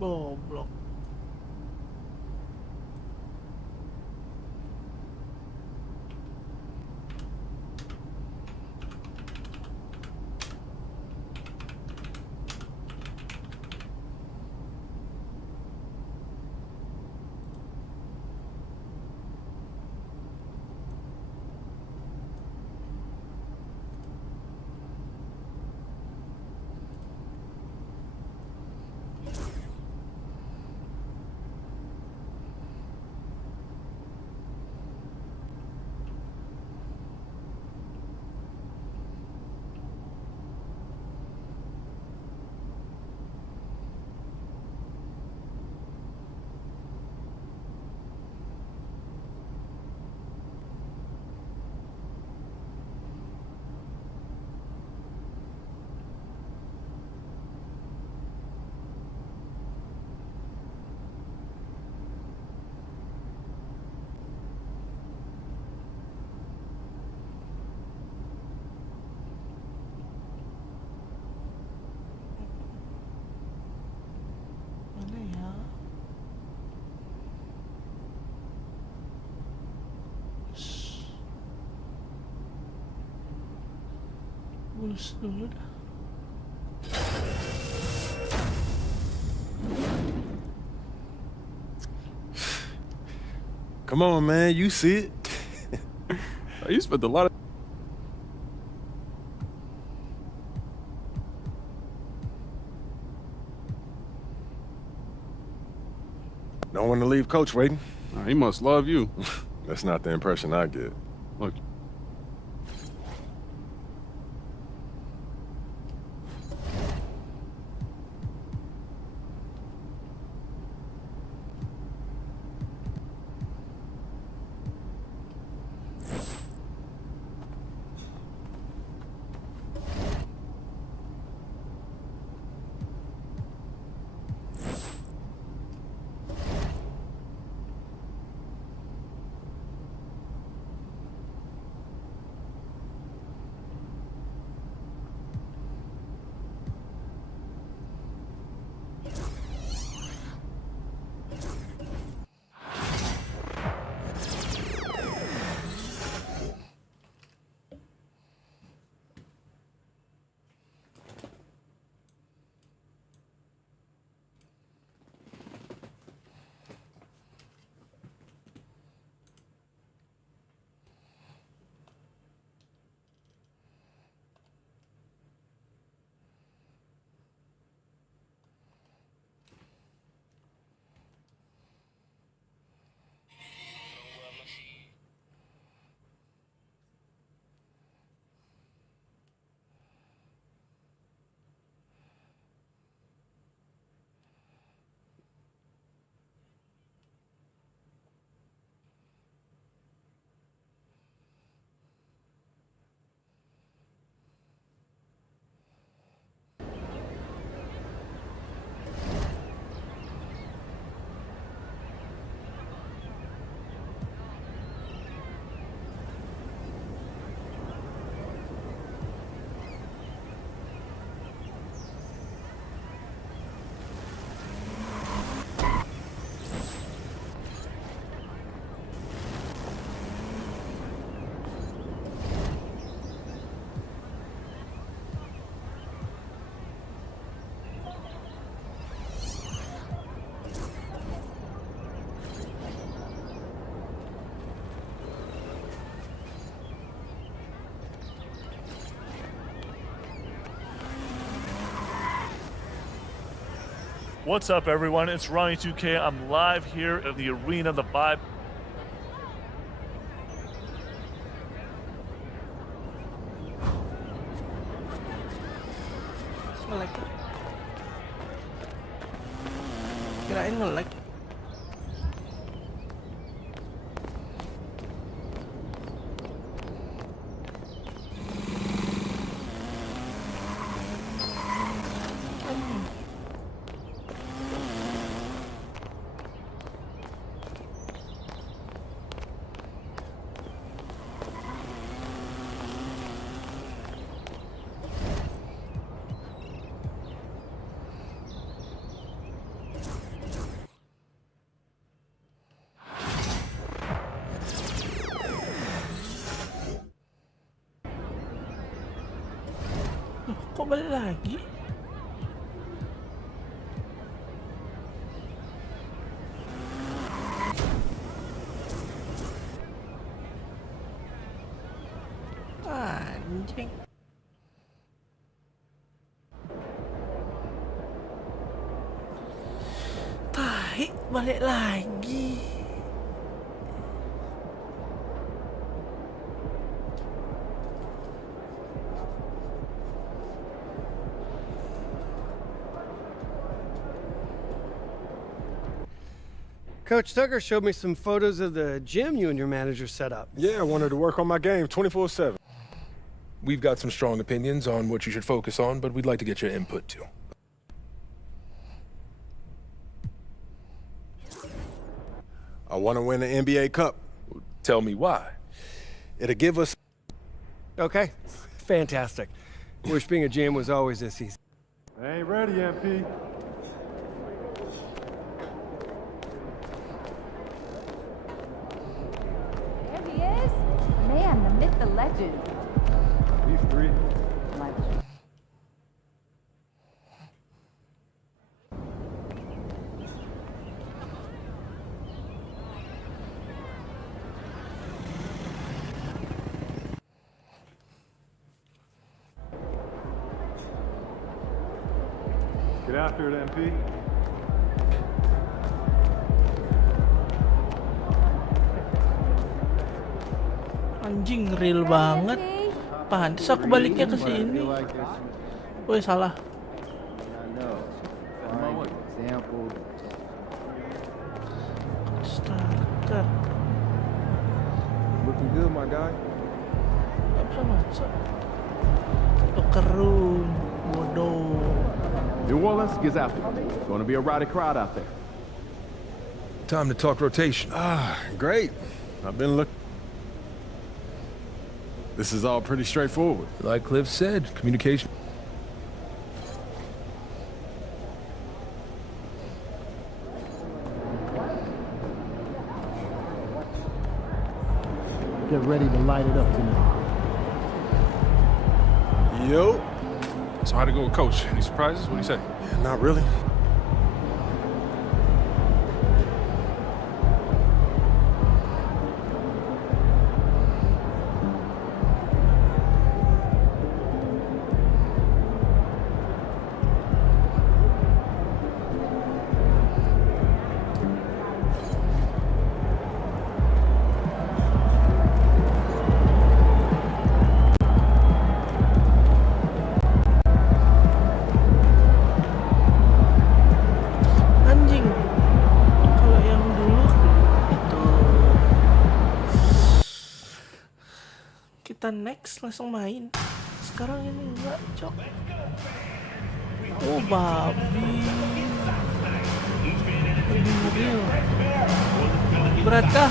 Goblok. Mana ya? Bulus dulu dah. Come on, man. You see it. You spent a lot of... Don't want to leave Coach waiting. He must love you. That's not the impression I get. Look. What's up, everyone? It's Ronnie 2K. I'm live here at the arena, the vibe. Nge-lag. Kirain nge-lag. balik lagi? Anjing. Tahi, balik lagi. Coach Tucker showed me some photos of the gym you and your manager set up. Yeah, I wanted to work on my game 24/7. We've got some strong opinions on what you should focus on, but we'd like to get your input too. I want to win the NBA Cup. Tell me why. It'll give us. Okay, fantastic. Wish being a GM was always this easy. I ain't ready, MP. There he is. Man, the myth, the legend. These three. Legend. Get after it, MP. Anjing real banget. Pantes aku baliknya ke sini. Woi, salah. Starter. Looking good, my guy. Gak bisa masuk. Locker room. Bodoh. New Orleans gets after it. Going to be a rowdy crowd out there. Time to talk rotation. Great. I've been looking. This is all pretty straightforward. Like Cliff said, communication. Get ready to light it up tonight. Yo. So how'd it go with Coach? Any surprises? What do you say? Not really. Anjing. Kalau yang dulu itu kita next langsung main. Sekarang ini enggak, cok. Oh, babi. Lebih real. Beratkah?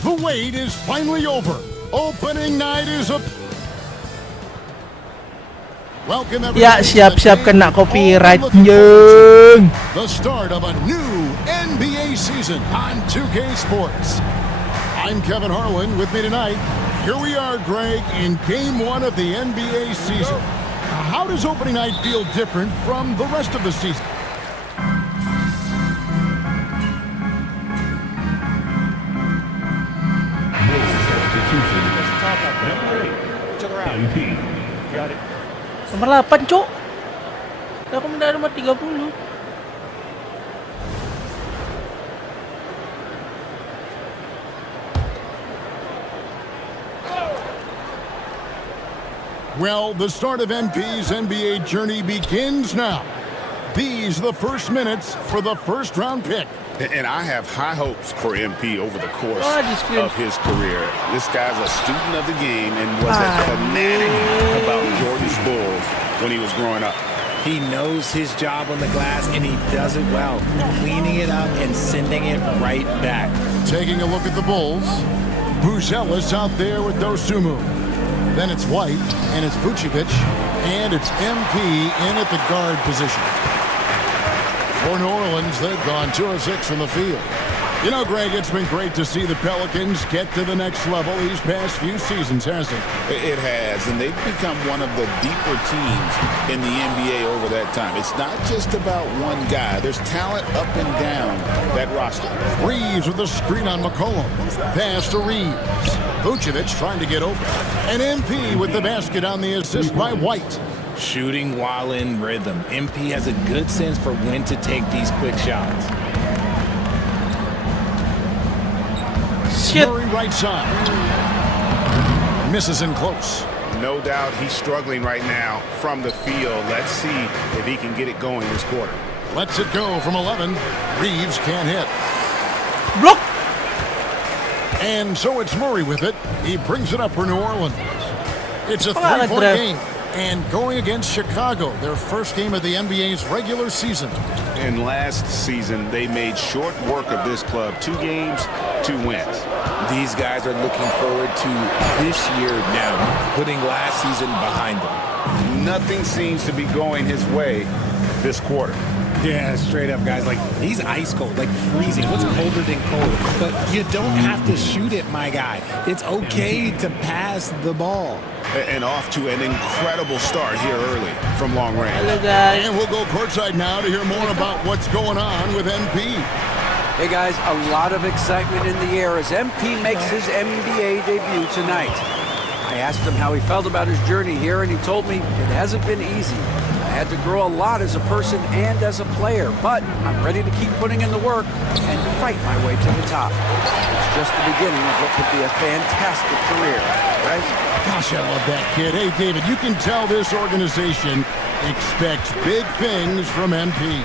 The wait is finally over. Opening night is up. Welcome everyone. Ya, siap-siap kena copyright, All looking forward jeng. to the start of a new NBA season on 2K Sports. I'm Kevin Harlan. With me tonight, here we are, Greg, in Game 1 of the NBA season. How does opening night feel different from the rest of the season? Nomor 8, cok. Aku mendarat nomor 30. Well, the start of MP's NBA journey begins now. These are the first minutes for the first-round pick. And I have high hopes for MP over the course Oh, of his career. This guy's a student of the game and was a fanatic about Jordan's Bulls when he was growing up. He knows his job on the glass, and he does it well, cleaning it up and sending it right back. Taking a look at the Bulls, Buzelis out there with Dosumu. Then it's White, and it's Vucevic, and it's MP in at the guard position. For New Orleans, they've gone 2 of 6 from the field. You know, Greg, it's been great to see the Pelicans get to the next level these past few seasons, hasn't it? It has, and they've become one of the deeper teams in the NBA over that time. It's not just about one guy. There's talent up and down that roster. Reeves with the screen on McCollum. Pass to Reeves. Vucevic trying to get open. And MP with the basket on the assist by White. Shooting while in rhythm. MP has a good sense for when to take these quick shots. Shit. Murray right side. Misses in close. No doubt he's struggling right now from the field. Let's see if he can get it going this quarter. Lets it go from 11. Reeves can't hit. Block. And so it's Murray with it. He brings it up for New Orleans. It's a Pangalan 3-point draft. game. And going against Chicago, their first game of the NBA's regular season. And last season, they made short work of this club. 2 games, 2 wins. These guys are looking forward to this year now, putting last season behind them. Nothing seems to be going his way this quarter. Yeah, straight up, guys. Like, he's ice cold, like freezing. What's colder than cold? But you don't have to shoot it, my guy. It's okay to pass the ball. And off to an incredible start here early from long range. Hello, guys. And we'll go courtside now to hear more about what's going on with MP. Hey guys, a lot of excitement in the air as MP makes his NBA debut tonight. I asked him how he felt about his journey here, and he told me it hasn't been easy. I had to grow a lot as a person and as a player, but I'm ready to keep putting in the work and fight my way to the top. It's just the beginning of what could be a fantastic career, right? Gosh, I love that kid. Hey, David, you can tell this organization expects big things from MP.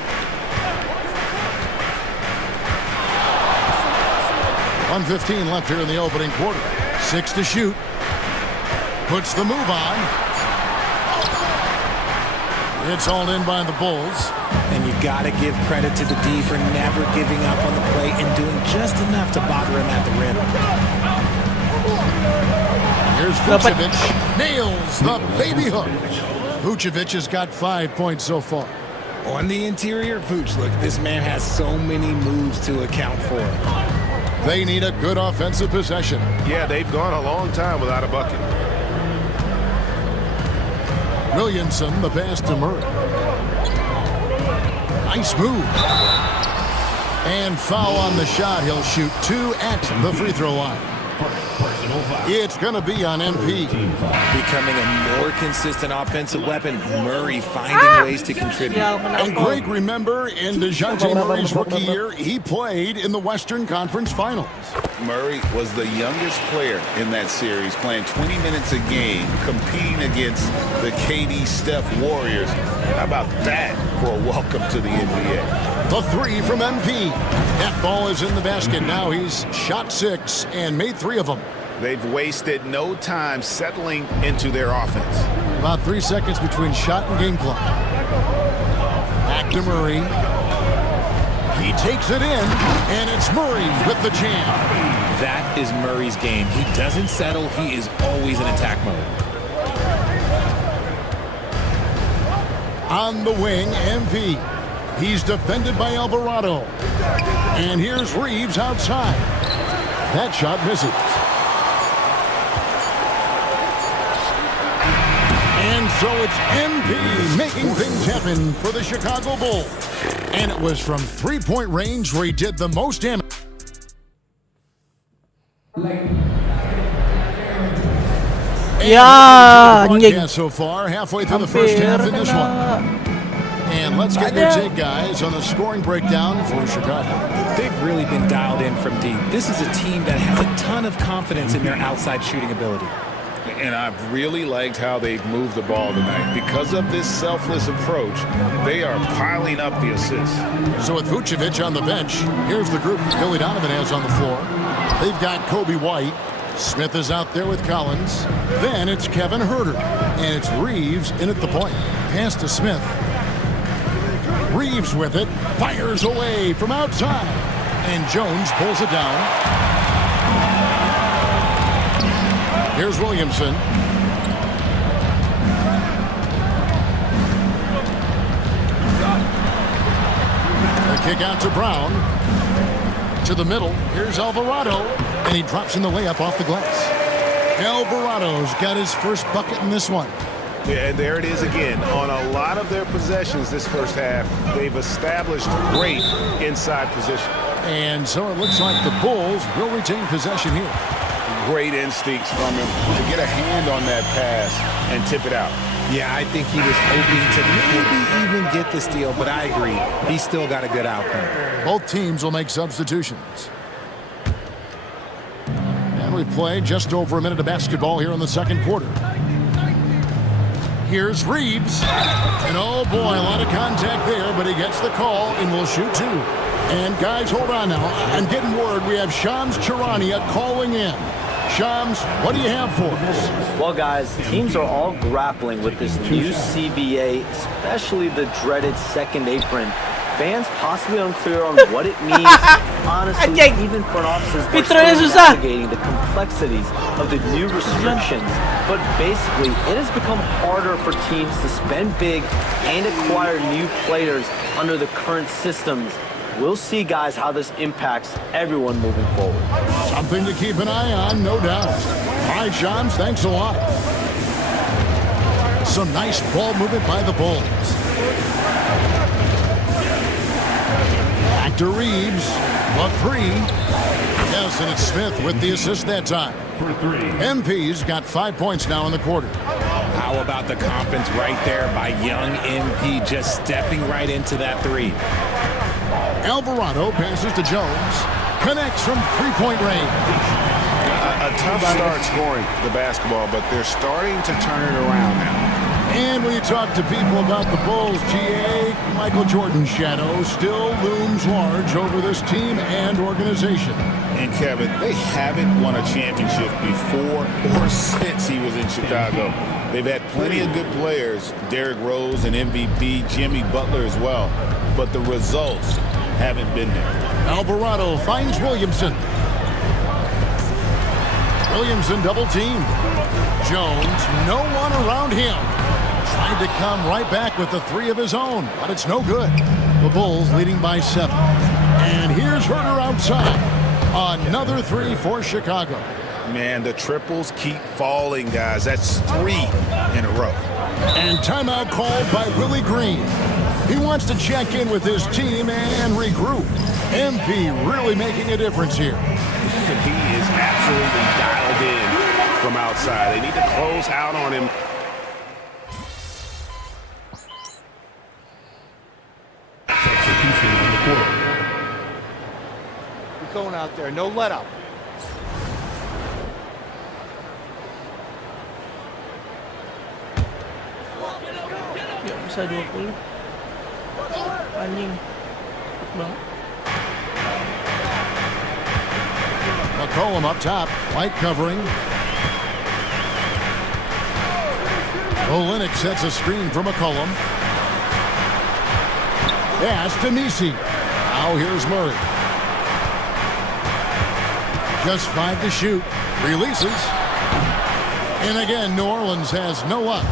1:15 left here in the opening quarter. 6 to shoot. Puts the move on. It's all in by the Bulls. And you got to give credit to the D for never giving up on the play and doing just enough to bother him at the rim. Here's Vucevic. Nails the baby hook. Vucevic has got 5 points so far. On the interior, Vooch, look, this man has so many moves to account for. They need a good offensive possession. Yeah, they've gone a long time without a bucket. Williamson, the pass to Murray. Nice move. And foul on the shot. He'll shoot 2 at the free throw line. It's going to be on MP. Becoming a more consistent offensive weapon, Murray finding ways to contribute. And Greg, remember, in DeJounte Murray's rookie year, he played in the Western Conference Finals. Murray was the youngest player in that series, playing 20 minutes a game, competing against the KD Steph Warriors. How about that for a welcome to the NBA? The 3 from MP. That ball is in the basket. Now he's shot 6 and made 3 of them. They've wasted no time settling into their offense. About 3 seconds between shot and game clock. Back to Murray. He takes it in, and it's Murray with the jam. That is Murray's game. He doesn't settle. He is always in attack mode. On the wing, MP. He's defended by Alvarado. And here's Reeves outside. That shot misses. And so it's MP making things happen for the Chicago Bulls. And it was from 3-point range where he did the most damage. Yeah, Broadcast so far, halfway through the first half in this one. And let's get your take, guys, on the scoring breakdown for Chicago. They've really been dialed in from deep. This is a team that has a ton of confidence in their outside shooting ability. And I've really liked how they've moved the ball tonight. Because of this selfless approach, they are piling up the assists. So with Vucevic on the bench, here's the group Billy Donovan has on the floor. They've got Kobe White. Smith is out there with Collins. Then it's Kevin Huerter. And it's Reeves in at the point. Pass to Smith. Reeves with it. Fires away from outside. And Jones pulls it down. Here's Williamson. The kick out to Brown. To the middle. Here's Alvarado. And he drops in the layup off the glass. Alvarado's got his first bucket in this one. Yeah, and there it is again. On a lot of their possessions this first half, they've established great inside position. And so it looks like the Bulls will retain possession here. Great instincts from him to get a hand on that pass and tip it out. Yeah, I think he was hoping to maybe even get the steal, but I agree. He still got a good outcome. Both teams will make substitutions. And we've played just over a minute of basketball here in the second quarter. Here's Reeves. And oh boy, a lot of contact there, but he gets the call and will shoot two. And guys, hold on now. I'm getting word we have Shams Charania calling in. Shams, what do you have for us? Well, guys, teams are all grappling with this new CBA, especially the dreaded second apron. Fans possibly unclear on what it means. Honestly, even front offices are still navigating the complexities of the new restrictions. But basically, it has become harder for teams to spend big and acquire new players under the current systems. We'll see, guys, how this impacts everyone moving forward. Something to keep an eye on, no doubt. All right, Shams, thanks a lot. Some nice ball movement by the Bulls. Back to Reeves. A three. Yes, and it's Smith with the assist that time. MP's got 5 points now in the quarter. How about the confidence right there by young MP just stepping right into that three? Alvarado passes to Jones. Connects from three-point range. A tough start scoring the basketball, but they're starting to turn it around now. And when you talk to people about the Bulls, GA, Michael Jordan's shadow still looms large over this team and organization. And Kevin, they haven't won a championship before or since he was in Chicago. They've had plenty of good players, Derrick Rose and MVP, Jimmy Butler as well, but the results haven't been there. Alvarado finds Williamson. Williamson double team. Jones, no one around him. Tried to come right back with the three of his own, but it's no good. The Bulls leading by 7. And here's Huerter outside. Another three for Chicago. Man, the triples keep falling, guys. That's 3 in a row. And timeout called by Willie Green. He wants to check in with his team and regroup. MP really making a difference here. He is absolutely dialed in from outside. They need to close out on him. Execution on the court. We're going out there. No let up. Yuk, bisa 20. Anjing. Cepet banget. McCollum up top. White covering. Olenek sets a screen for McCollum. Pass to Nisi. Now here's Murray. Just 5 to shoot. Releases. And again, New Orleans has no luck.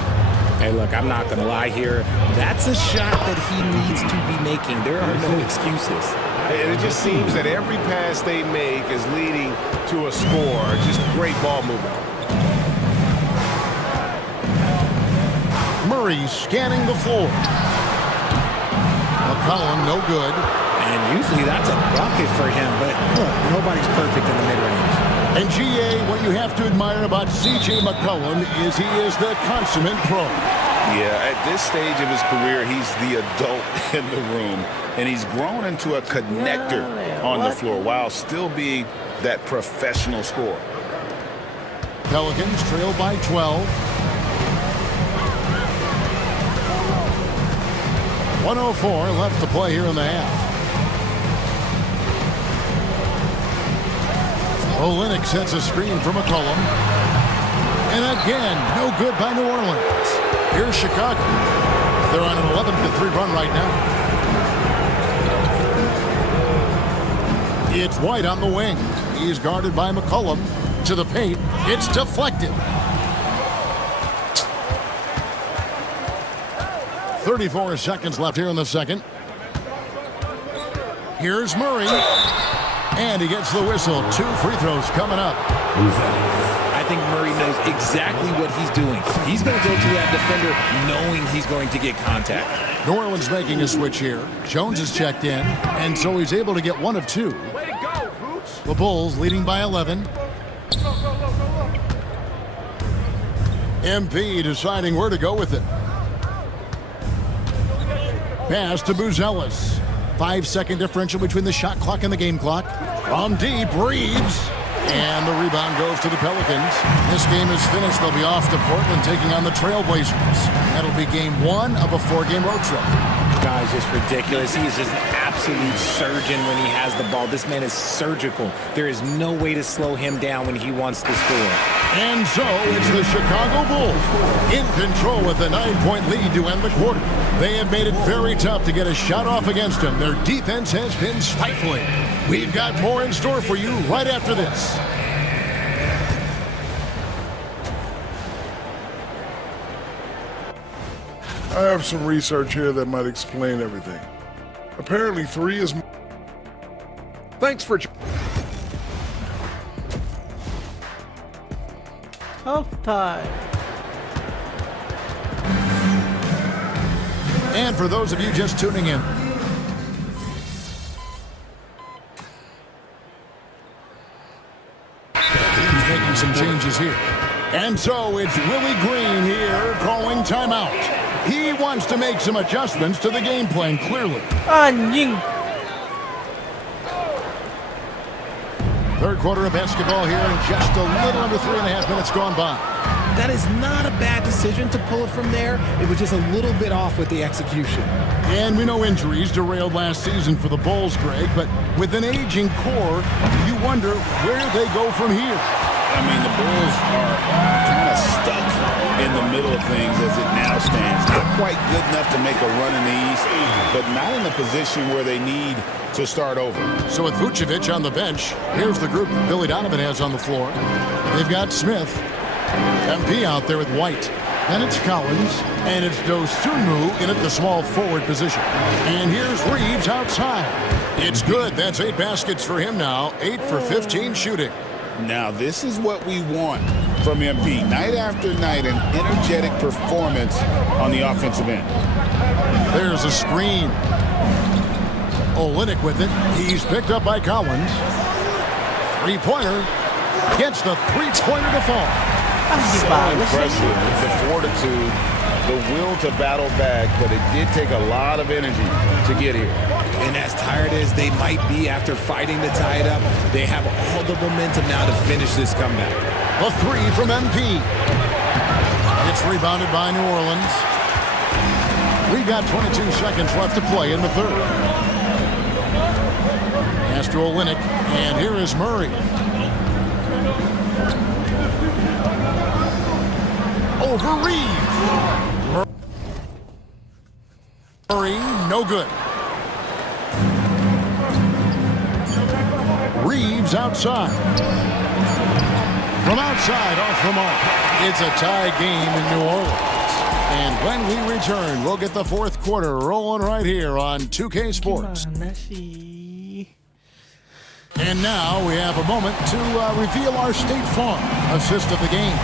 Hey, look, I'm not going to lie here. That's a shot that he needs to be making. There are no excuses. And it just seems that every pass they make is leading to a score. Just great ball movement. Murray scanning the floor. McCollum, no good. And usually that's a bucket for him, but look, nobody's perfect in the mid-range. And GA, what you have to admire about C.J. McCollum is he is the consummate pro. Yeah, at this stage of his career, he's the adult in the room, and he's grown into a connector on the floor while still being that professional scorer. Pelicans trail by 12. 1:04 left to play here in the half. Olynyk sets a screen for McCollum. And again, no good by New Orleans. Here's Chicago. They're on an 11-3 run right now. It's White on the wing. He's guarded by McCollum. To the paint. It's deflected. 34 seconds left here in the second. Here's Murray. And he gets the whistle. 2 free throws coming up. I think Murray knows exactly what he's doing. He's going to go to that defender knowing he's going to get contact. New Orleans making a switch here. Jones is checked in, and so he's able to get 1 of 2. The Bulls leading by 11. MP deciding where to go with it. Pass to Buzelis. 5-second differential between the shot clock and the game clock. From deep, Reeves. And the rebound goes to the Pelicans. This game is finished. They'll be off to Portland taking on the Trailblazers. That'll be game 1 of a 4-game road trip. Guy's just ridiculous. He is just an absolute surgeon when he has the ball. This man is surgical. There is no way to slow him down when he wants to score. And so it's the Chicago Bulls in control with a 9-point lead to end the quarter. They have made it very tough to get a shot off against them. Their defense has been stifling. We've got more in store for you right after this. I have some research here that might explain everything. Apparently 3 is... Thanks for... Half time. And for those of you just tuning in, he's making some changes here. And so it's Willie Green here calling timeout. He wants to make some adjustments to the game plan, clearly. Anjing. Third quarter of basketball here, and just a little under 3.5 minutes gone by. That is not a bad decision to pull it from there. It was just a little bit off with the execution. And we know injuries derailed last season for the Bulls, Greg, but with an aging core, you wonder where they go from here. I mean, the Bulls are kind of stuck in the middle of things as it now stands. Not quite good enough to make a run in the East, but not in a position where they need to start over. So with Vucevic on the bench, here's the group that Billy Donovan has on the floor. They've got Smith, MP out there with White. Then it's Collins, and it's Dosunmu in at the small forward position. And here's Reeves outside. It's good. That's 8 baskets for him now. 8 for 15 shooting. Now, this is what we want from MP. Night after night, an energetic performance on the offensive end. There's a screen. Olynyk with it. He's picked up by Collins. Three-pointer. Gets the three-pointer to fall. So impressive. The fortitude, the will to battle back, but it did take a lot of energy to get here. And as tired as they might be after fighting to tie it up, they have all the momentum now to finish this comeback. A 3 from MP. It's rebounded by New Orleans. We've got 22 seconds left to play in the third. Pass to Olynyk, and here is Murray. Over Reeves. Murray, no good. Reeves outside. From outside, off the mark. It's a tie game in New Orleans. And when we return, we'll get the fourth quarter rolling right here on 2K Sports. And now we have a moment to reveal our State Farm assist of the game.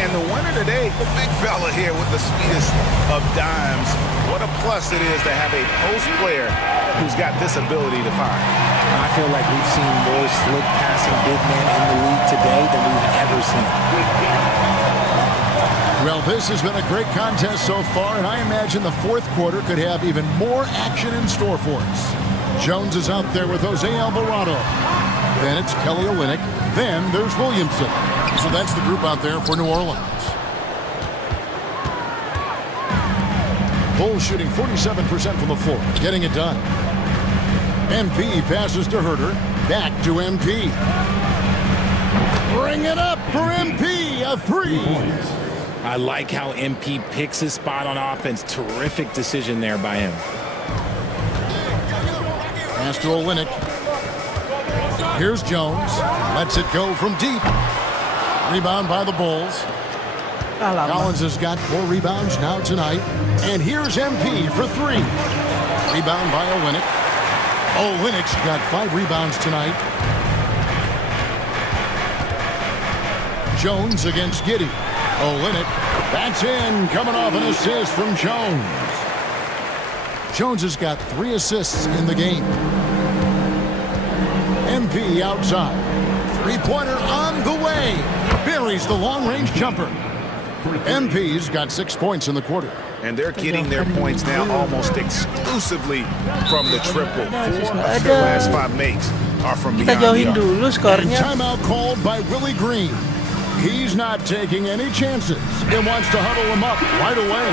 And the winner today, the big fella here with the sweetest of dimes. What a plus it is to have a post player who's got this ability to fire. I feel like we've seen more slick passing big men in the league today than we've ever seen. Well, this has been a great contest so far, and I imagine the fourth quarter could have even more action in store for us. Jones is out there with Jose Alvarado. Then it's Kelly Olynyk. Then there's Williamson. So that's the group out there for New Orleans. Bulls shooting 47% from the floor, getting it done. MP passes to Herter. Back to MP. Bring it up for MP. A three. I like how MP picks his spot on offense. Terrific decision there by him. Pass to Olynyk. Here's Jones. Lets it go from deep. Rebound by the Bulls. Collins has got 4 rebounds now tonight. And here's MP for 3. Rebound by Olynyk. Olynyk's got 5 rebounds tonight. Jones against Giddey. Olynyk, that's in, coming off an assist from Jones. Jones has got 3 assists in the game. MP outside. 3-pointer on the way. Buries the long-range jumper. MP's got 6 points in the quarter. And they're getting their points now almost exclusively from the triple. 4 of their last 5 makes are from beyond the arc. And timeout called by Willie Green. He's not taking any chances. He wants to huddle him up right away.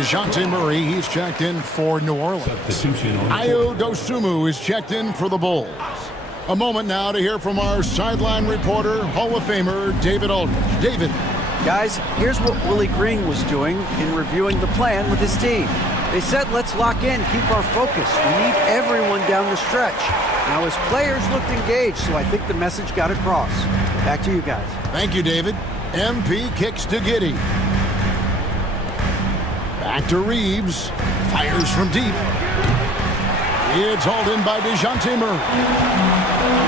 DeJounte Murray, he's checked in for New Orleans. Ayo Dosunmu is checked in for the Bulls. A moment now to hear from our sideline reporter, Hall of Famer David Aldridge. David. Guys, here's what Willie Green was doing in reviewing the plan with his team. They said, let's lock in, keep our focus. We need everyone down the stretch. Now his players looked engaged, so I think the message got across. Back to you guys. Thank you, David. MP kicks to Giddey. Back to Reeves. Fires from deep. It's hauled in by DeJounte Murray.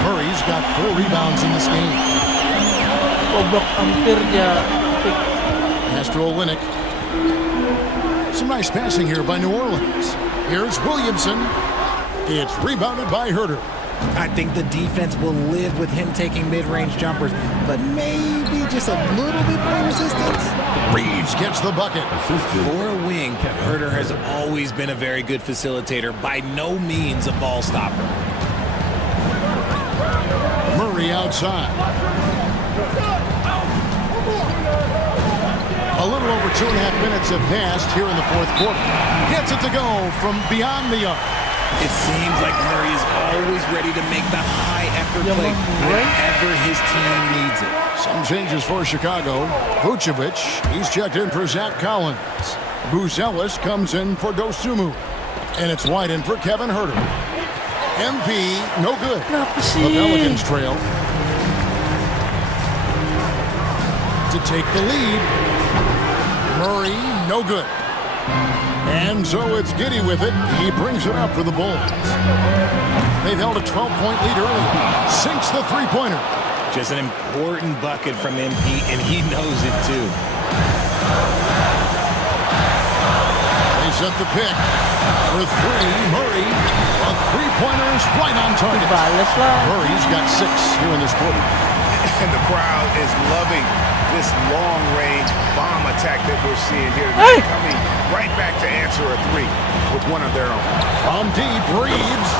Murray's got 4 rebounds in this game. Pass to Olynyk. Some nice passing here by New Orleans. Here's Williamson. It's rebounded by Herter. I think the defense will live with him taking mid-range jumpers, but maybe just a little bit more resistance. Reeves gets the bucket. For a wing, Herter has always been a very good facilitator, by no means a ball stopper. Murray outside. A little over 2.5 minutes have passed here in the 4th quarter. Gets it to go from beyond the arc. It seems like Murray is always ready to make the high-effort play whenever his team needs it. Some changes for Chicago. Vucevic, he's checked in for Zach Collins. Buzelis comes in for Dosunmu. And it's wide in for Kevin Herter. MP, no good. The Pelicans trail. To take the lead. Murray, no good. And so it's Giddey with it. He brings it up for the Bulls. They've held a 12-point lead early. Sinks the 3-pointer. Just an important bucket from MP, and he knows it too. They set the pick for 3. Murray, a 3-pointer is right on target. Murray's got 6 here in this quarter. And the crowd is loving this long-range bomb attack that we're seeing here tonight, coming right back to answer a 3 with one of their own. From deep, Reeves.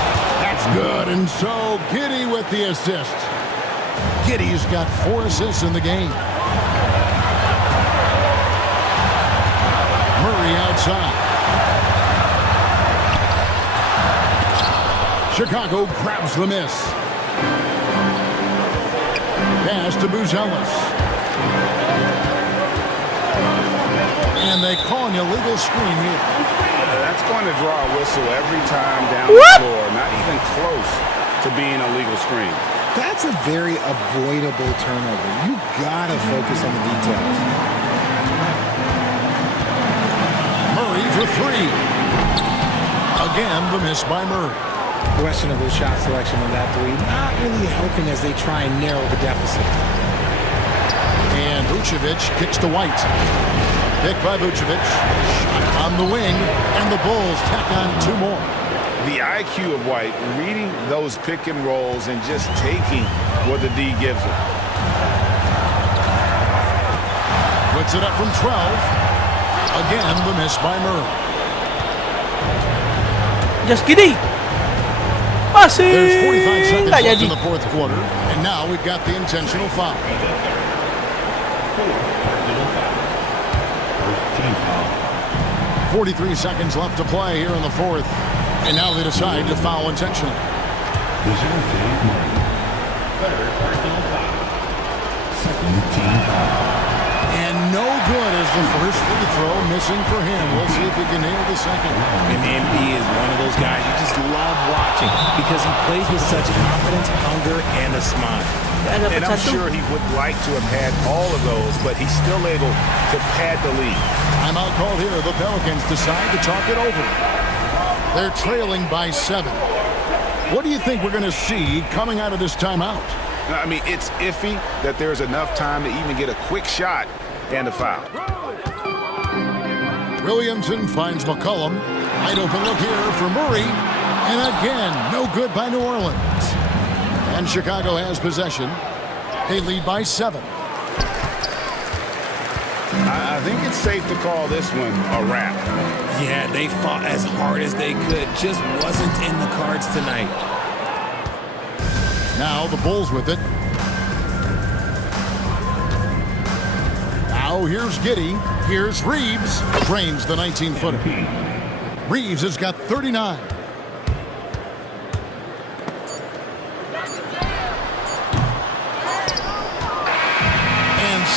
That's good. And so Giddey with the assist. Giddey's got 4 assists in the game. Murray outside. Chicago grabs the miss. Pass to Buzelis. And they call an illegal screen here. That's going to draw a whistle every time down the floor. Not even close to being a legal screen. That's a very avoidable turnover. You gotta focus on the details. Murray for 3. Again, the miss by Murray. Questionable shot selection on that 3. Not really helping as they try and narrow the deficit. And Vucevic kicks to White. Picked by Vucevic. Shot on the wing. And the Bulls tack on 2 more. The IQ of White, reading those pick and rolls and just taking what the D gives him. Puts it up from 12. Again, the miss by Murray. Just Giddey. Passing. There's 45 seconds Nggak left jadi. in the fourth quarter, and now we've got the intentional foul. 43 seconds left to play here in the fourth, and now they decide to foul intentionally. And no good as the first free throw missing for him. We'll see if he can nail the second. And MP is one of those guys you just love watching because he plays with such confidence, hunger, and a smile. And I'm sure he would like to have had all of those, but he's still able to pad the lead. Timeout called here. The Pelicans decide to talk it over. They're trailing by 7. What do you think we're going to see coming out of this timeout? I mean, it's iffy that there's enough time to even get a quick shot and a foul. Williamson finds McCollum. Wide open look here for Murray. And again, no good by New Orleans. And Chicago has possession. They lead by 7. I think it's safe to call this one a wrap. Yeah, they fought as hard as they could. Just wasn't in the cards tonight. Now the Bulls with it. Now here's Giddey. Here's Reeves. Drains the 19-footer. Reeves has got 39.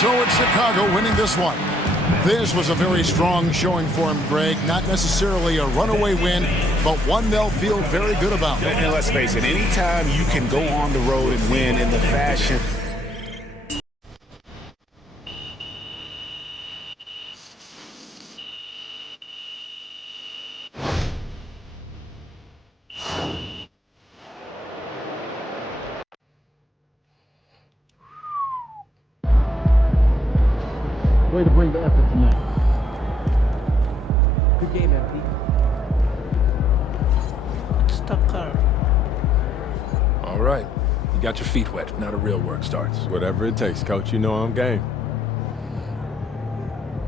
So it's Chicago winning this one. This was a very strong showing for him, Greg. Not necessarily a runaway win, but one they'll feel very good about. And let's face it, anytime you can go on the road and win in the fashion. Way to bring the effort tonight. Good game, MP. Stucker. All right. You got your feet wet. Now the real work starts. Whatever it takes, Coach. You know I'm game.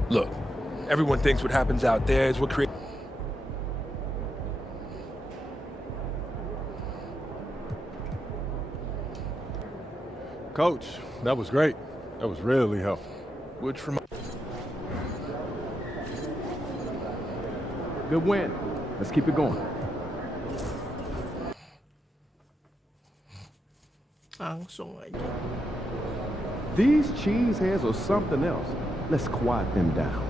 Look, everyone thinks what happens out there is what creates. Coach, that was great. That was really helpful. Which from Good win. Let's keep it going. Langsung aja. These cheeseheads are something else. Let's quiet them down.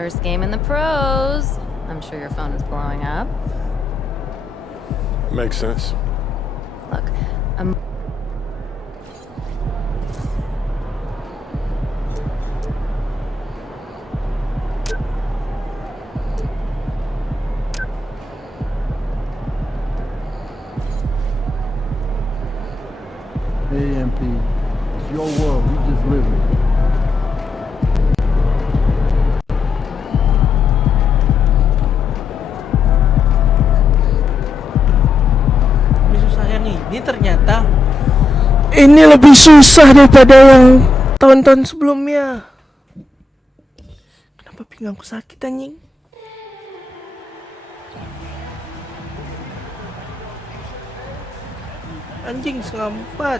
First game in the pros. I'm sure your phone is blowing up. Makes sense. Look, Hey, MP. It's your world. We just live it. Ini ternyata ini lebih susah daripada yang tahun-tahun sebelumnya. Kenapa pinggangku sakit anjing? Anjing 4.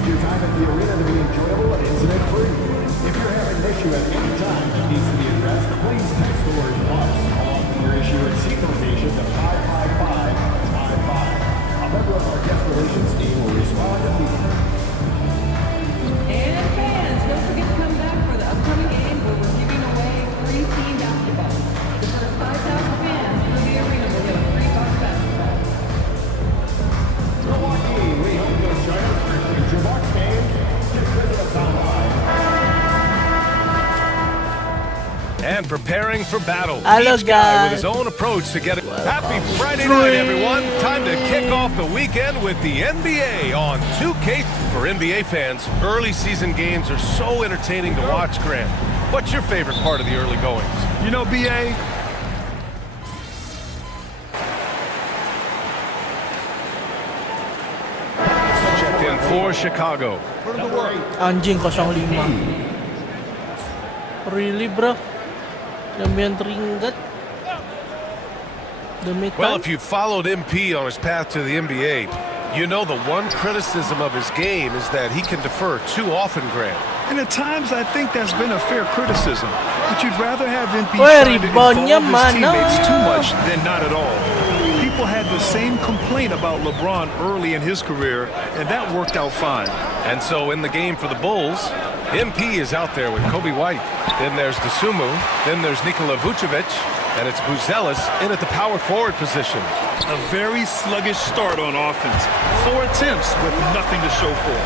Your time at the arena to be enjoyable and incident-free. If you're having an issue at any time that needs to be addressed, please text the word BUS along with your issue at seat location to and preparing for battle. Hello, Each guy with guys. his own approach to get it. Happy Friday night, everyone. Time to kick off the weekend with the NBA on 2K. For NBA fans, early season games are so entertaining to watch, Grant. What's your favorite part of the early goings? You know, BA, checked in for Chicago. Anjing 05. Really, bro? Damian teringat. Demi Well, time. if you followed MP on his path to the NBA, you know the one criticism of his game is that he can defer too often, Grant. and at times I think that's been a fair criticism. But you'd rather have MP Wah, trying to involve his reboundnya mana? teammates too much than not at all. People had the same complaint about LeBron early in his career, and that worked out fine. And so in the game for the Bulls, MP is out there with Kobe White. Then there's Dosumu. Then there's Nikola Vucevic. And it's Buzelis in at the power forward position. A very sluggish start on offense. 4 attempts with nothing to show for it.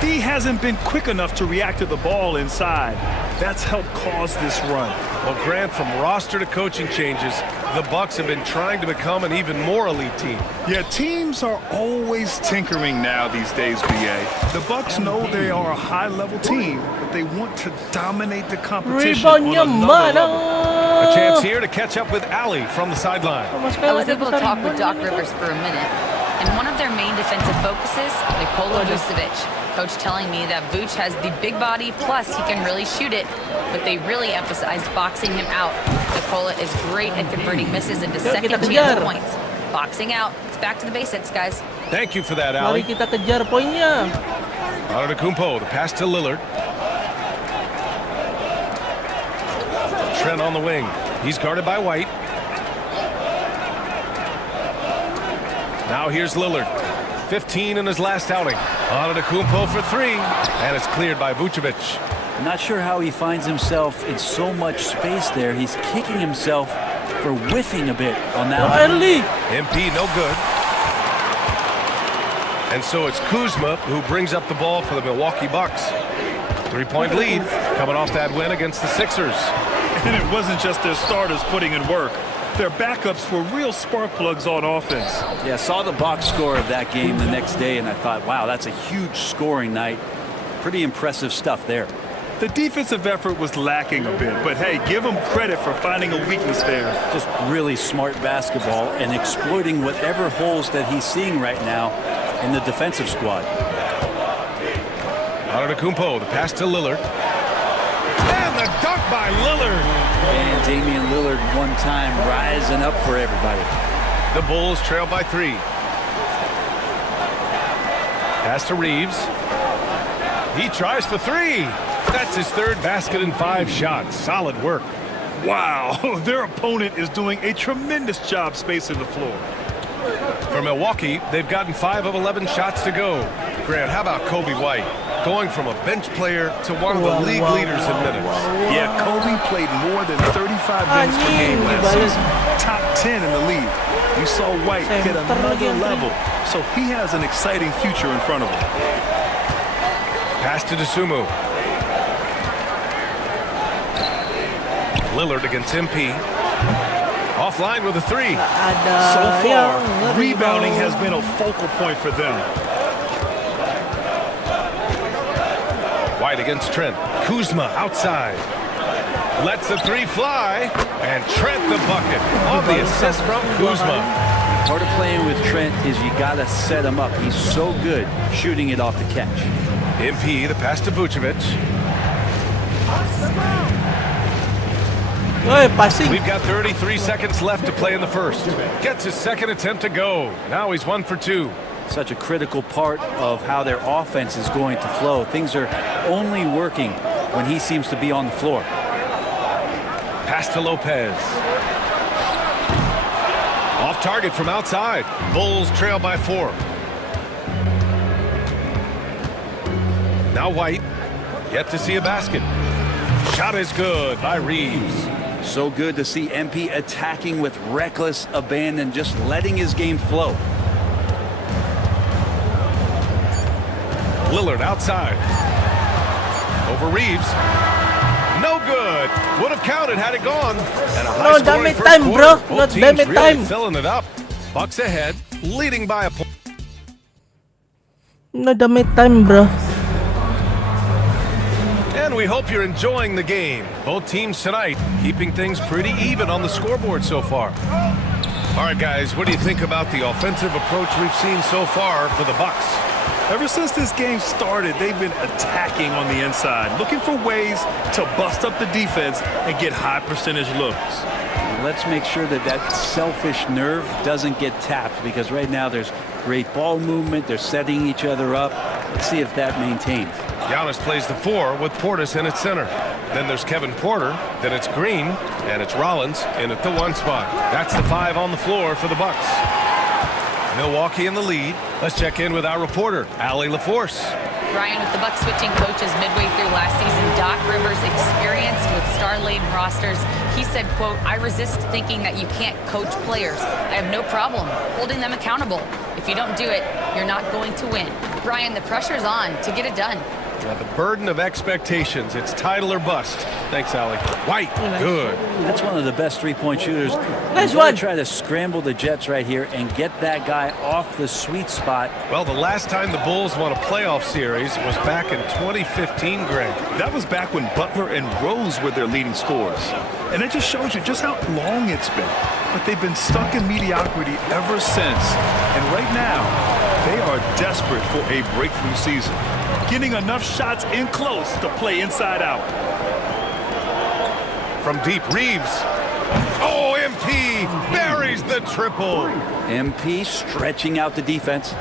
The D hasn't been quick enough to react to the ball inside. That's helped cause this run. Well, Grant, from roster to coaching changes, the Bucks have been trying to become an even more elite team. Yeah, teams are always tinkering now these days, BA. The Bucks know they are a high-level team, but they want to dominate the competition on Reboundnya another level. A chance here to catch up with Ali from the sideline. I was able to talk with Doc Rivers for a minute, and one of their main defensive focuses, Nikola Vucevic. Coach telling me that Vuce has the big body, plus he can really shoot it, but they really emphasized boxing him out. Nikola is great at converting misses into second chance points. Boxing out. It's back to the basics, guys. Thank you for that, Mari Ali. kita kejar poinnya. Antetokounmpo, the pass to Lillard. Trent on the wing. He's guarded by White. Now here's Lillard. 15 in his last outing. Antetokounmpo for 3. And it's cleared by Vucevic. I'm not sure how he finds himself in so much space there. He's kicking himself for whiffing a bit on that one. MP no good. And so it's Kuzma who brings up the ball for the Milwaukee Bucks. 3-point lead coming off that win against the Sixers. And it wasn't just their starters putting in work. Their backups were real spark plugs on offense. Yeah, saw the box score of that game the next day, and I thought, wow, that's a huge scoring night. Pretty impressive stuff there. The defensive effort was lacking a bit, but hey, give him credit for finding a weakness there. Just really smart basketball and exploiting whatever holes that he's seeing right now in the defensive squad. Antetokounmpo, the pass to Lillard. And the dunk by Lillard. And Damian Lillard one time rising up for everybody. The Bulls trail by 3. Pass to Reeves. He tries for 3. That's his third basket in 5 shots. Solid work. Wow, their opponent is doing a tremendous job spacing the floor. For Milwaukee, they've gotten 5 of 11 shots to go. Grant, how about Kobe White? Going from a bench player to one of the league leaders in minutes. Yeah, Kobe played more than 35 minutes per game last season. Top 10 in the league. You saw White hit another level, so he has an exciting future in front of him. Pass to Dosumu. Lillard against MP. Offline with a 3. So far, rebounding has been a focal point for them. White against Trent. Kuzma outside. Lets the 3 fly. And Trent the bucket on the assist from Kuzma. Part of playing with Trent is you got to set him up. He's so good shooting it off the catch. MP, the pass to Vucevic. We've got 33 seconds left to play in the first. Gets his second attempt to go. Now he's 1 for 2. Such a critical part of how their offense is going to flow. Things are only working when he seems to be on the floor. Pass to Lopez. Off target from outside. Bulls trail by 4. Now White. Yet to see a basket. Shot is good by Reeves. So good to see MP attacking with reckless abandon, just letting his game flow. Lillard outside. Over Reeves. No good. Would have counted had it gone. And a No damage time, bro. Not damage time. Filling it up. Bucks ahead, leading by a point. No damage time, bro. And we hope you're enjoying the game. Both teams tonight keeping things pretty even on the scoreboard so far. All right, guys, what do you think about the offensive approach we've seen so far for the Bucks? Ever since this game started, they've been attacking on the inside, looking for ways to bust up the defense and get high percentage looks. Let's make sure that that selfish nerve doesn't get tapped, because right now there's great ball movement. They're setting each other up. Let's see if that maintains. Giannis plays the 4 with Portis in its center. Then there's Kevin Porter. Then it's Green, and it's Rollins in at the 1 spot. That's the 5 on the floor for the Bucks. Milwaukee in the lead. Let's check in with our reporter, Allie LaForce. Ryan, with the Bucks switching coaches midway through last season, Doc Rivers, experienced with star-laden rosters, he said, quote, "I resist thinking that you can't coach players. I have no problem holding them accountable. If you don't do it, you're not going to win." Brian, the pressure's on to get it done. Now the burden of expectations. It's title or bust. Thanks, Allie. White, good. That's one of the best three-point shooters. Nice one. Try to scramble the Jets right here and get that guy off the sweet spot. Well, the last time the Bulls won a playoff series was back in 2015, Greg. That was back when Butler and Rose were their leading scorers. And it just shows you just how long it's been. But they've been stuck in mediocrity ever since. And right now, they are desperate for a breakthrough season. Getting enough shots in close to play inside out. From deep, Reeves. Oh, MP buries the triple. MP stretching out the defense.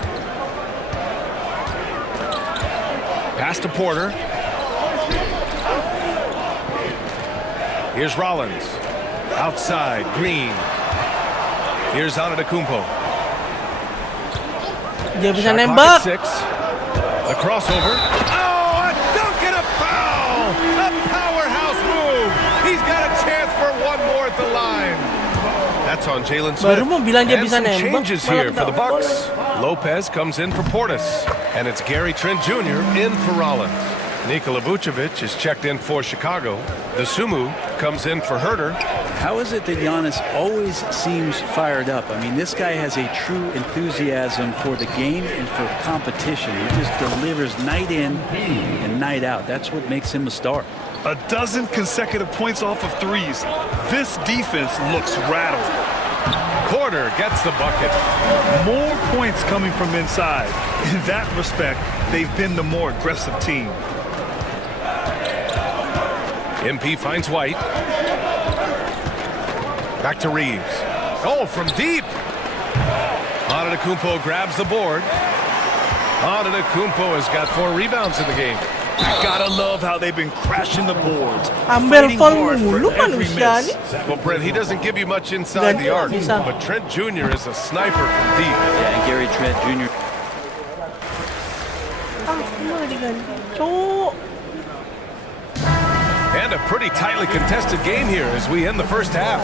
Pass to Porter. Here's Rollins. Outside, Green. Here's Antetokounmpo. Dia bisa Shot nembak. clock at 6. The crossover. Oh, a dunk and a foul! A powerhouse move. He's got a chance for one more at the line. That's on Jalen Smith. Baru mau bilang dia And bisa some nembak, changes malah here for the ketahuan. Bucks. Lopez comes in for Portis, and it's Gary Trent Jr. in for Rollins. Nikola Vucevic is checked in for Chicago. The Sumu comes in for Herter. How is it that Giannis always seems fired up? I mean, this guy has a true enthusiasm for the game and for competition. He just delivers night in and night out. That's what makes him a star. A dozen consecutive points off of threes. This defense looks rattled. Porter gets the bucket. More points coming from inside. In that respect, they've been the more aggressive team. MP finds White. Back to Reeves. Oh, from deep. Antetokounmpo grabs the board. Antetokounmpo has got 4 rebounds in the game. Gotta love how they've been crashing the boards. Ambil Fighting foul hard for mulu every manusia miss. ni. Well, Brent, he doesn't give you much inside the arc, Bisa. but Trent Jr. is a sniper from deep. Yeah, and Gary Trent Jr. Malah diganti. Cuk. And a pretty tightly contested game here as we end the first half.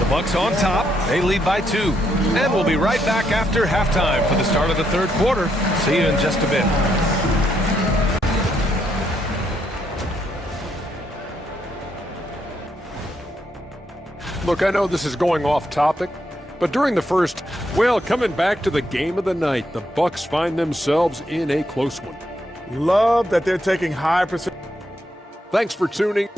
The Bucks on top. They lead by 2. And we'll be right back after halftime for the start of the third quarter. See you in just a bit. Look, I know this is going off topic, but during the first, well, coming back to the game of the night, the Bucks find themselves in a close one. Love that they're taking high percent. Thanks for tuning.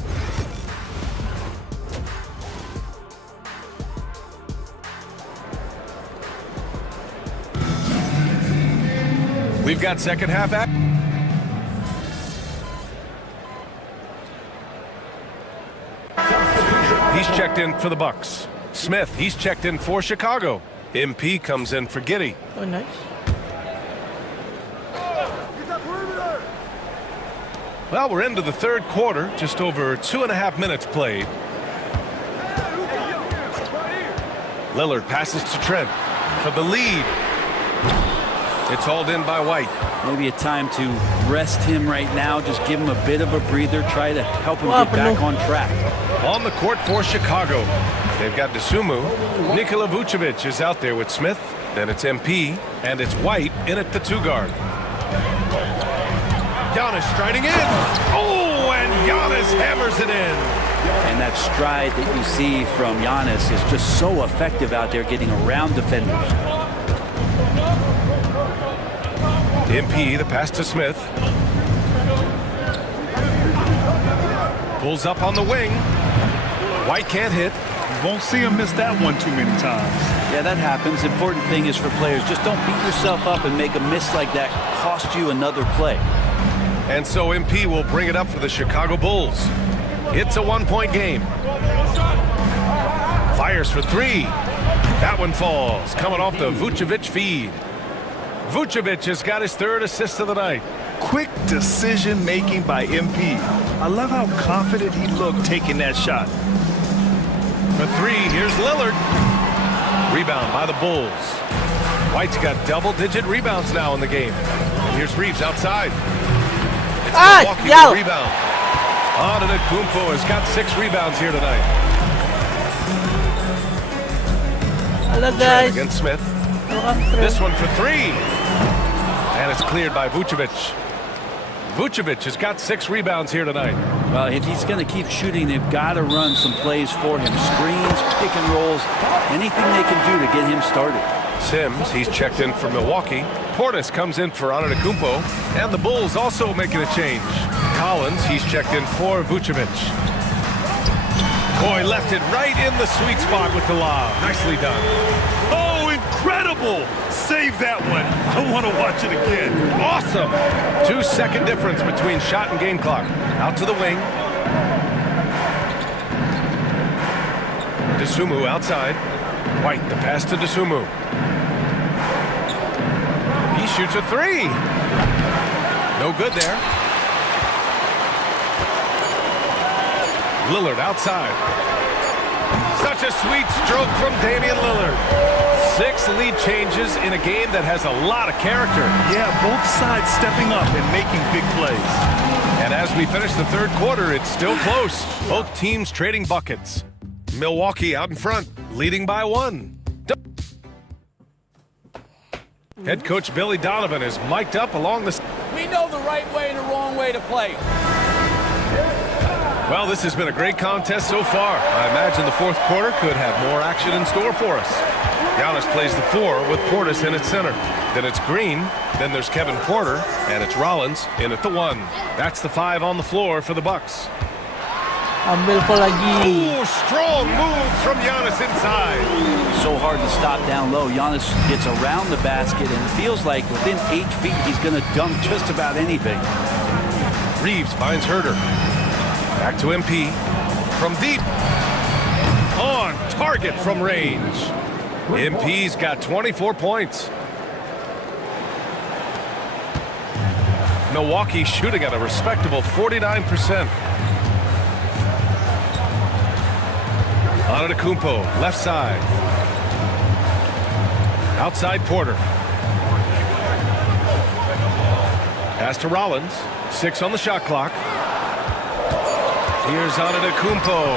We've got second half act. He's checked in for the Bucks. Smith, he's checked in for Chicago. MP comes in for Giddey. Oh, nice. Well, we're into the third quarter, just over 2.5 minutes played. Lillard passes to Trent for the lead. It's hauled in by White. Maybe a time to rest him right now. Just give him a bit of a breather. Try to help him get back on track. On the court for Chicago. They've got Desumu. Nikola Vucevic is out there with Smith. Then it's MP. And it's White in at the 2 guard. Giannis striding in. Oh, and Giannis hammers it in. And that stride that you see from Giannis is just so effective out there getting around defenders. MP, the pass to Smith. Pulls up on the wing. White can't hit. Won't see him miss that one too many times. Yeah, that happens. Important thing is for players, just don't beat yourself up and make a miss like that cost you another play. And so MP will bring it up for the Chicago Bulls. It's a one-point game. Fires for three. That one falls, coming off the Vucevic feed. Vucevic has got his third assist of the night. Quick decision-making by MP. I love how confident he looked taking that shot. For three, here's Lillard. Rebound by the Bulls. White's got double-digit rebounds now in the game. And here's Reeves outside. It's Milwaukee with the rebound. Antetokounmpo has got 6 rebounds here tonight. Hello Trent guys. against Smith. This one for three. And it's cleared by Vucevic. Vucevic has got 6 rebounds here tonight. Well, if he's going to keep shooting, they've got to run some plays for him. Screens, pick and rolls, anything they can do to get him started. Sims, he's checked in for Milwaukee. Portis comes in for Antetokounmpo. And the Bulls also making a change. Collins, he's checked in for Vucevic. Coy left it right in the sweet spot with the lob. Nicely done. Oh, incredible! Save that one. I want to watch it again. Awesome. 2-second difference between shot and game clock. Out to the wing. Dosunmu outside. White, the pass to Dosunmu. He shoots a three. No good there. Lillard outside. Such a sweet stroke from Damian Lillard. 6 lead changes in a game that has a lot of character. Yeah, both sides stepping up and making big plays. And as we finish the third quarter, it's still close. Both teams trading buckets. Milwaukee out in front, leading by 1. Head coach Billy Donovan is mic'd up along the... We know the right way and the wrong way to play. Well, this has been a great contest so far. I imagine the fourth quarter could have more action in store for us. Giannis plays the 4 with Portis in its center. Then it's Green, then there's Kevin Porter, and it's Rollins in at the 1. That's the 5 on the floor for the Bucks. Ambil ko lagi. Oh, strong move from Giannis inside. So hard to stop down low. Giannis gets around the basket and it feels like within 8 feet he's going to dunk just about anything. Reeves finds Herter. Back to MP. From deep. On target from range. MP's got 24 points. Milwaukee shooting at a respectable 49%. Antetokounmpo, left side. Outside Porter. Pass to Rollins. 6 on the shot clock. Here's Antetokounmpo.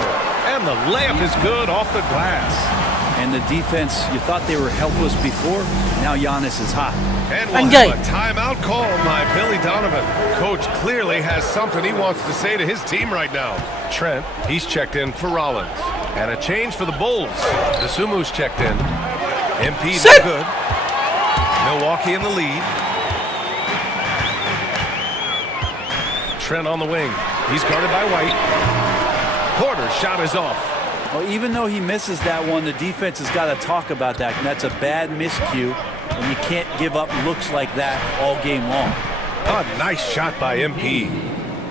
And the layup is good off the glass. And the defense, you thought they were helpless before. Now Giannis is hot. And we'll have a timeout called by Billy Donovan. Coach clearly has something he wants to say to his team right now. Trent, he's checked in for Rollins. And a change for the Bulls. Dosunmu's checked in. MP's good. Milwaukee in the lead. Trent on the wing. He's guarded by White. Porter's shot is off. Well, even though he misses that one, the defense has got to talk about that. And that's a bad miscue, and you can't give up looks like that all game long. A nice shot by MP.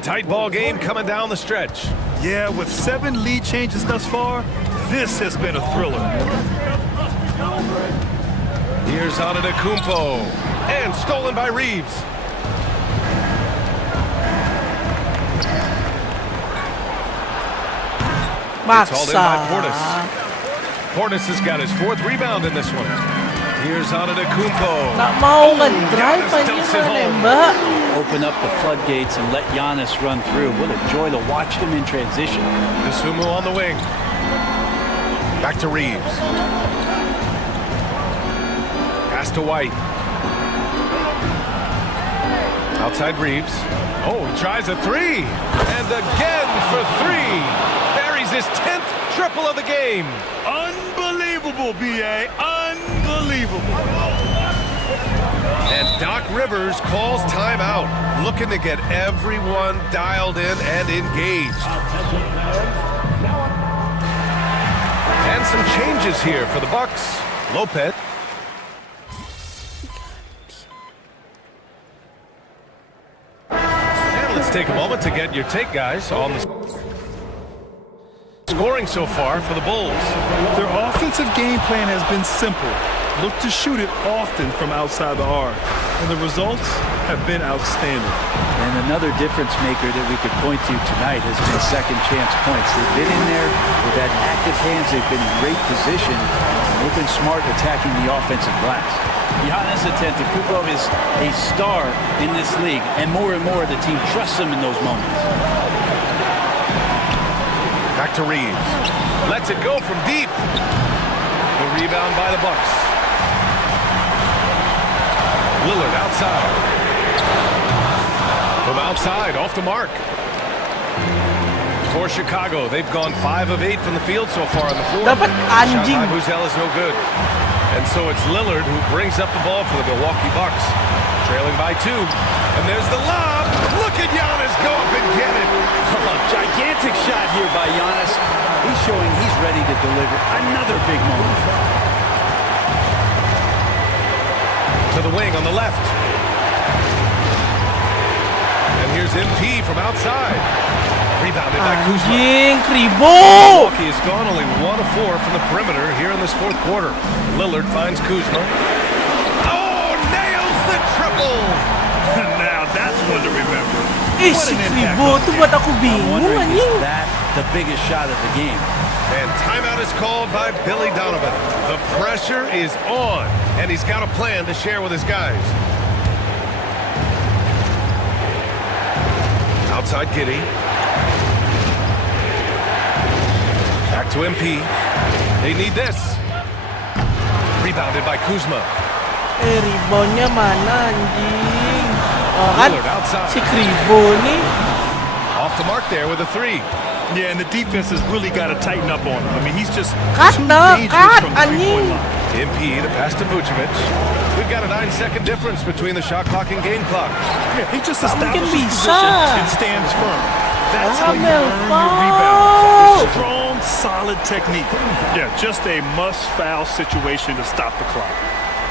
Tight ball game coming down the stretch. Yeah, with 7 lead changes thus far, this has been a thriller. Here's Antetokounmpo. And stolen by Reeves. It's hauled in by Portis. Portis has got his 4th rebound in this one. Here's Antetokounmpo. Tak mau nge-drive aja nembak. Open up the floodgates and let Giannis run through. What a joy to watch him in transition. Dosunmu on the wing. Back to Reeves. Pass to White. Outside Reeves. Oh, he tries a three. And again for three. Buries his 10th triple of the game. Unbelievable, B.A. Unbelievable. And Doc Rivers calls timeout, looking to get everyone dialed in and engaged. And some changes here for the Bucks. Lopez. And let's take a moment to get your take, guys, on the scoring so far for the Bulls. Their offensive game plan has been simple. Look to shoot it often from outside the arc. And the results have been outstanding. And another difference maker that we could point to tonight has been second chance points. They've been in there, they've had active hands, they've been in great position, and they've been smart attacking the offensive glass. Giannis Antetokounmpo is a star in this league, and more the team trusts him in those moments. Back to Reeves. Lets it go from deep. The rebound by the Bucks. Lillard outside. From outside, off the mark. For Chicago, they've gone 5 of 8 from the field so far in the fourth. Dapat anjing. Shot by Buzel is no good. And so it's Lillard who brings up the ball for the Milwaukee Bucks. Trailing by 2. And there's the lob. Look at Giannis go up and get it. Gigantic shot here by Giannis. He's showing he's ready to deliver another big moment. To the wing on the left. And here's MP from outside. Rebounded by Kuzma. Milwaukee has gone only 1 of 4 from the perimeter here in this fourth quarter. Lillard finds Kuzma. Oh, nails the triple. Now that's one to remember. Si Kribo, itu buat aku bingung anjing. That the biggest shot of the game. And timeout is called by Billy Donovan. The pressure is on, and he's got a plan to share with his guys. Outside Giddy. Back to MP. They need this. Rebounded by Kuzma. Reboundnya mana anjing? Oh kan, si Kribo nih. Off the mark there with a 3. Yeah, and the defense has really got to tighten up on him. I mean, he's just too dangerous from the three-point line. MP, the pass to Vucevic. We've got a 9-second difference between the shot clock and game clock. Yeah, he just establishes his position and stands firm. That's how you earn your rebound. Strong, solid technique. Yeah, just a must-foul situation to stop the clock.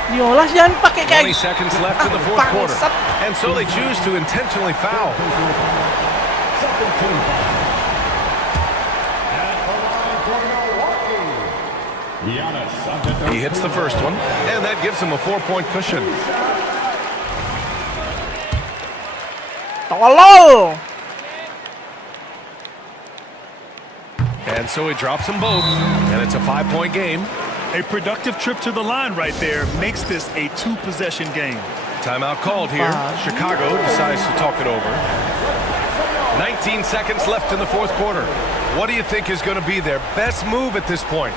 20 seconds left in the fourth quarter. And so they choose to intentionally foul. He hits the first one, and that gives him a 4-point cushion. Tolol! And so he drops them both, and it's a 5-point game. A productive trip to the line right there makes this a 2-possession game. Timeout called here. Chicago decides to talk it over. 19 seconds left in the fourth quarter. What do you think is going to be their best move at this point?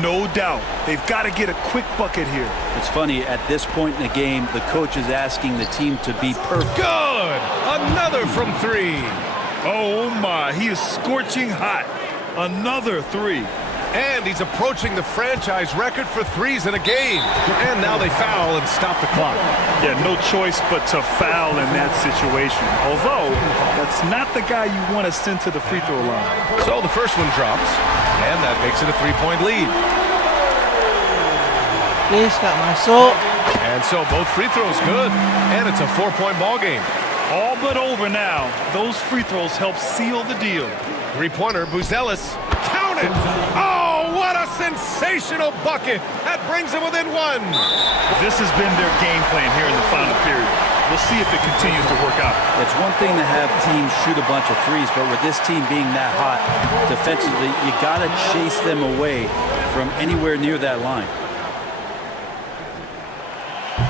No doubt. They've got to get a quick bucket here. It's funny, at this point in the game, the coach is asking the team to be perfect. Good! Another from 3. Oh my, he is scorching hot. Another 3. And he's approaching the franchise record for threes in a game. And now they foul and stop the clock. Yeah, no choice but to foul in that situation. Although, that's not the guy you want to send to the free throw line. So the first one drops, and that makes it a 3-point lead. Please, gak masuk. And so both free throws good, and it's a 4-point ball game. All but over now. Those free throws help seal the deal. 3-pointer, Buzelis. Count it! Oh, what a sensational bucket! That brings them within 1. This has been their game plan here in the final period. We'll see if it continues to work out. It's one thing to have teams shoot a bunch of threes, but with this team being that hot defensively, you got to chase them away from anywhere near that line.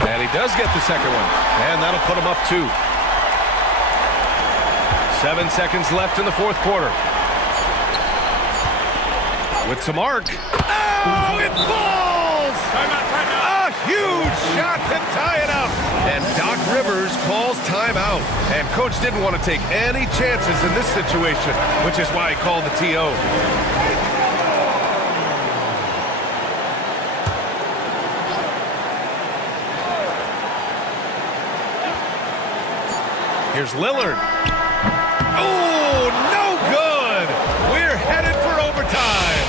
And he does get the second one, and that'll put him up 2. 7 seconds left in the fourth quarter. With some arc. Oh, it falls! A huge shot to tie it up. And Doc Rivers calls timeout. And Coach didn't want to take any chances in this situation, which is why he called the TO. Here's Lillard. Oh, no good! We're headed for overtime.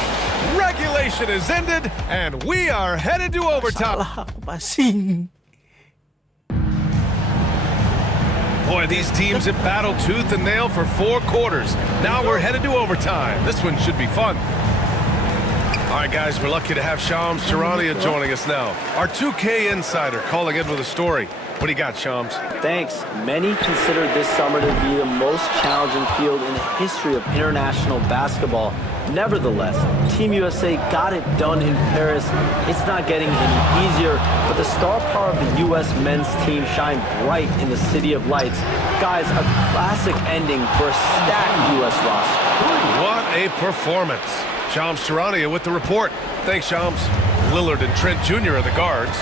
Regulation is ended, and we are headed to overtime. Boy, these teams have battled tooth and nail for 4 quarters. Now we're headed to overtime. This one should be fun. All right, guys, we're lucky to have Shams Charania joining us now. Our 2K insider calling in with a story. What do you got, Shams? Thanks. Many consider this summer to be the most challenging field in the history of international basketball. Nevertheless, Team USA got it done in Paris. It's not getting any easier, but the star power of the U.S. men's team shined bright in the City of Lights. Guys, a classic ending for a stacked U.S. roster. What a performance. Shams Charania with the report. Thanks, Shams. Lillard and Trent Jr. are the guards.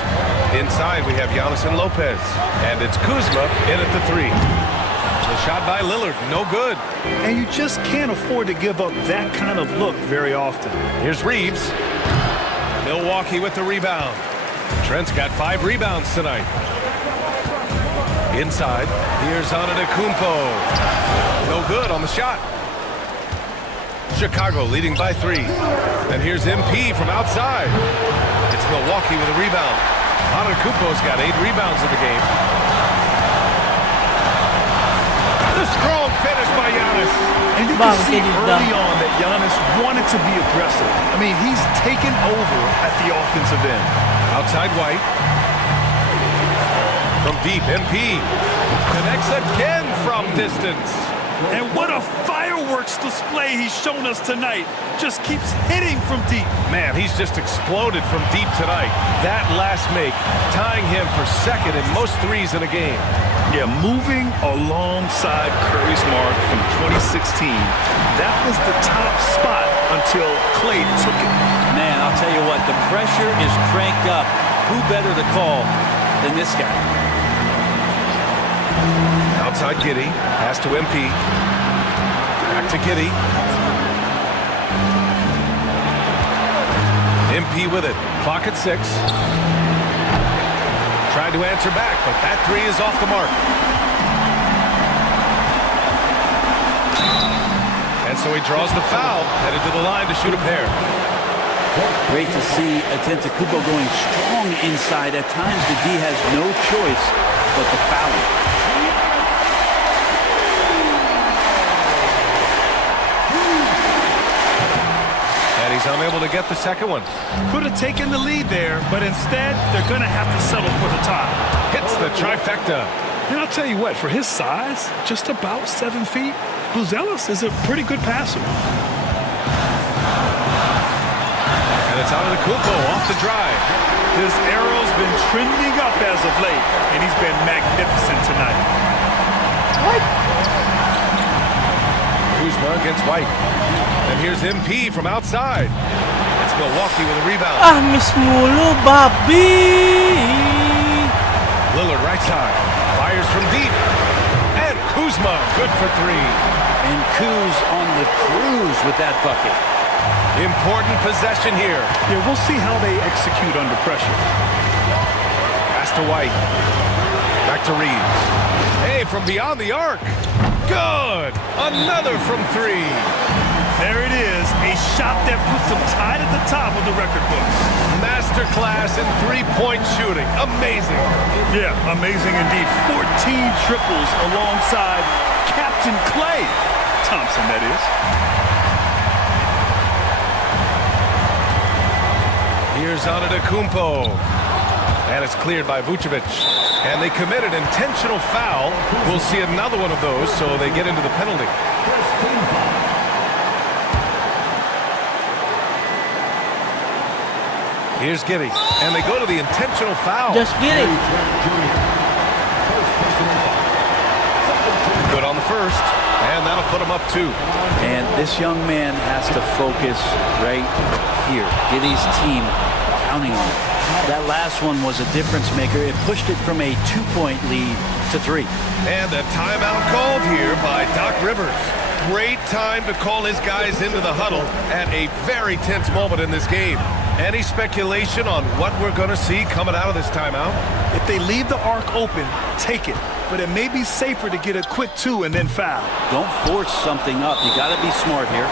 Inside, we have Giannis and Lopez. And it's Kuzma in at the 3. The shot by Lillard, no good. And you just can't afford to give up that kind of look very often. Here's Reeves. Milwaukee with the rebound. Trent's got 5 rebounds tonight. Inside, here's Antetokounmpo. No good on the shot. Chicago leading by 3. And here's MP from outside. It's Milwaukee with a rebound. Antetokounmpo's got 8 rebounds in the game. The strong finish by Giannis. And you can see early on that Giannis wanted to be aggressive. I mean, he's taken over at the offensive end. Outside White. From deep, MP connects again from distance. And what a fireworks display he's shown us tonight. Just keeps hitting from deep. Man, he's just exploded from deep tonight. That last make, tying him for second in most threes in a game. Yeah, moving alongside Curry's mark from 2016. That was the top spot until Clay took it. Man, I'll tell you what, the pressure is cranked up. Who better to call than this guy? Outside Giddey, pass to MP. Back to Giddey. MP with it, clock at 6. Tried to answer back, but that 3 is off the mark. And so he draws the foul, headed to the line to shoot a pair. Great to see Antetokounmpo going strong inside. At times, the D has no choice but to foul him. And he's unable to get the second one. Could have taken the lead there, but instead, they're going to have to settle for the tie. Hits the trifecta. And I'll tell you what, for his size, just about 7 feet, Buzelis is a pretty good passer. And it's Antetokounmpo off the drive. His arrow's been trending up as of late, and he's been magnificent tonight. What? Kuzma against White. And here's MP from outside. It's Milwaukee with a rebound. Ah, miss mulu, babi. Lillard right side. Fires from deep. And Kuzma, good for 3. And Kuz on the cruise with that bucket. Important possession here. Yeah, we'll see how they execute under pressure. Pass to White. Back to Reeves. Hey, from beyond the arc. Good. Another from 3. There it is, a shot that puts him tied at the top of the record books. Masterclass in 3-point shooting. Amazing. Yeah, amazing indeed. 14 triples alongside Captain Clay Thompson, that is. Here's Antetokounmpo. And it's cleared by Vucevic. And they commit an intentional foul. We'll see another one of those, so they get into the penalty. Here's Giddey, and they go to the intentional foul. Just Giddey. Good on the first, and that'll put him up 2. And this young man has to focus right here. Giddey's team counting on him. That last one was a difference maker. It pushed it from a 2-point lead to 3. And a timeout called here by Doc Rivers. Great time to call his guys into the huddle at a very tense moment in this game. Any speculation on what we're going to see coming out of this timeout? If they leave the arc open, take it. But it may be safer to get a quick 2 and then foul. Don't force something up. You got to be smart here.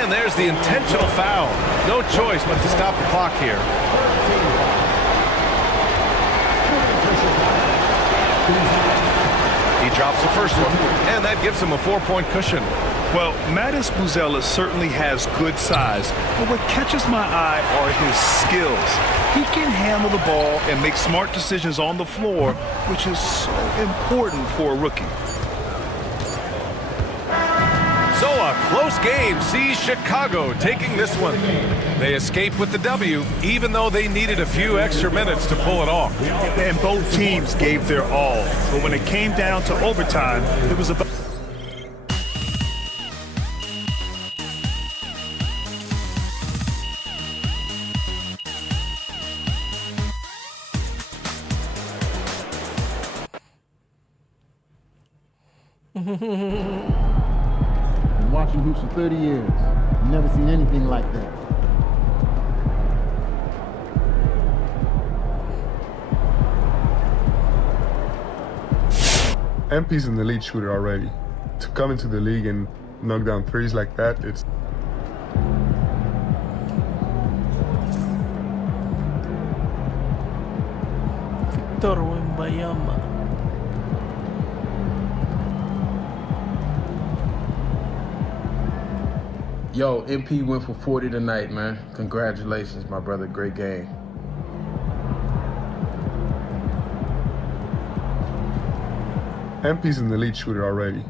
And there's the intentional foul. No choice but to stop the clock here. He drops the first one, and that gives him a 4-point cushion. Well, Mattis Buzelis certainly has good size, but what catches my eye are his skills. He can handle the ball and make smart decisions on the floor, which is so important for a rookie. So a close game sees Chicago taking this one. They escape with the W, even though they needed a few extra minutes to pull it off. And both teams gave their all. But when it came down to overtime, it was about... Been watching hoops for 30 years. Never seen anything like that. MP's an elite shooter already. To come into the league and knock down threes like that, it's... Victor Wembanyama. Yo, MP went for 40 tonight, man. Congratulations, my brother. Great game. MP's an elite shooter already.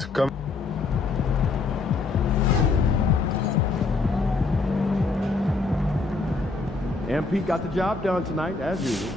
To come... MP got the job done tonight, as usual.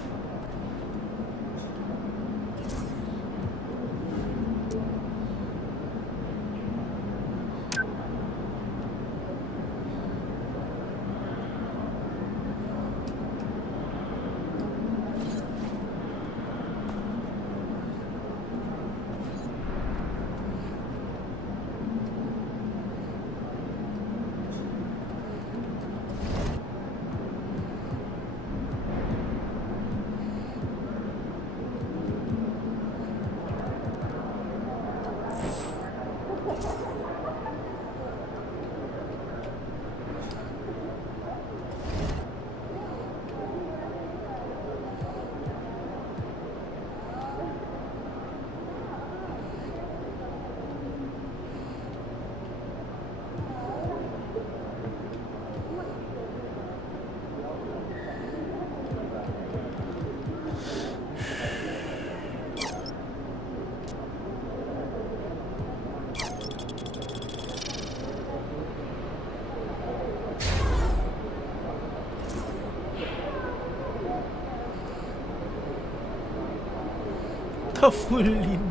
Tafulin.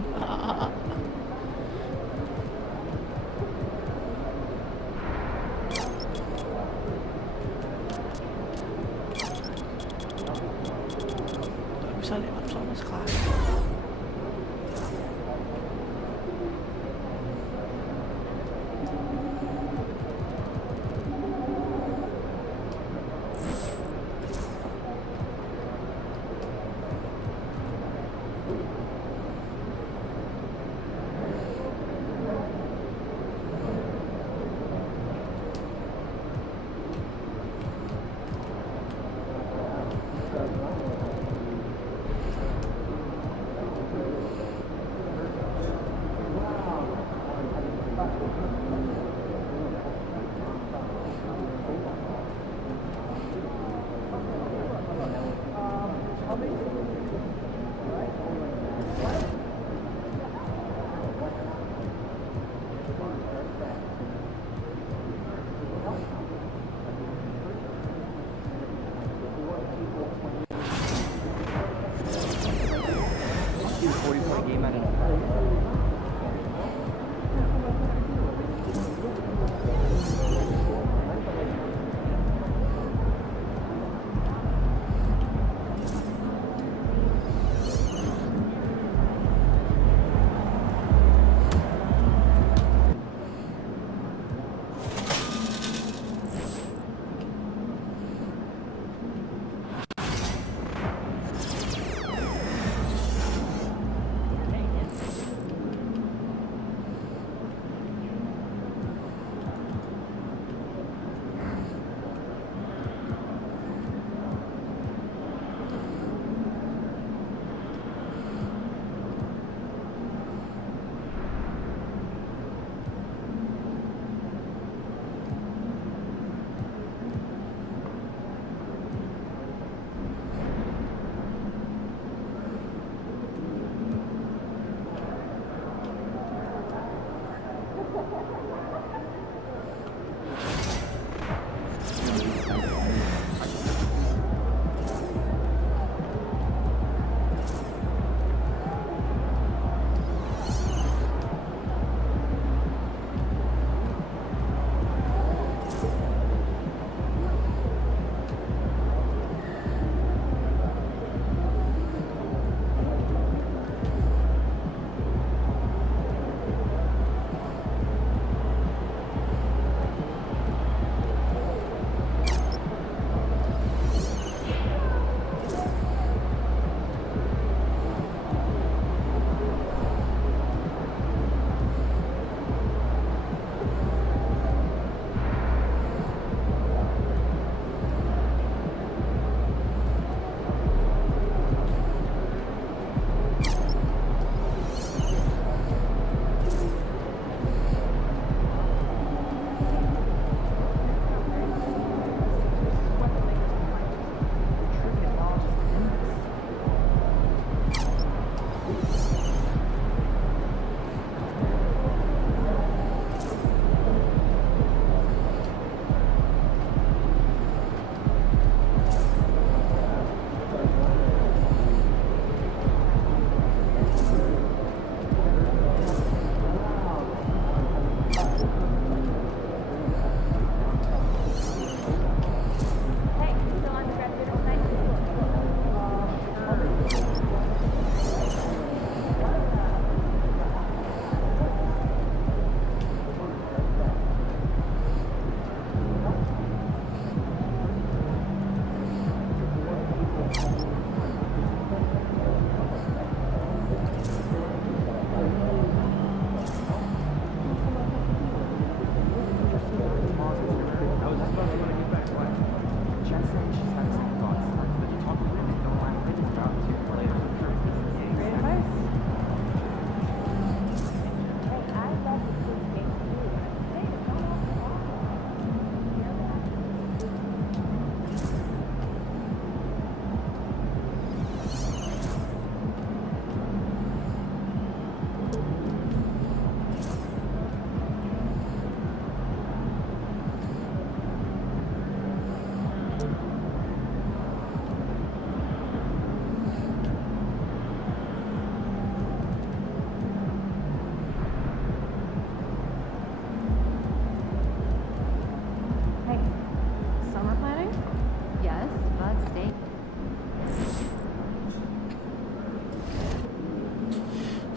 Bisa lewat sama sekali.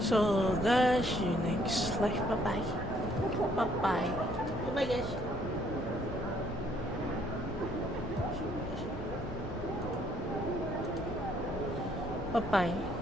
So guys, see you next live. Bye bye. Bye bye. Bye bye guys. Bye bye.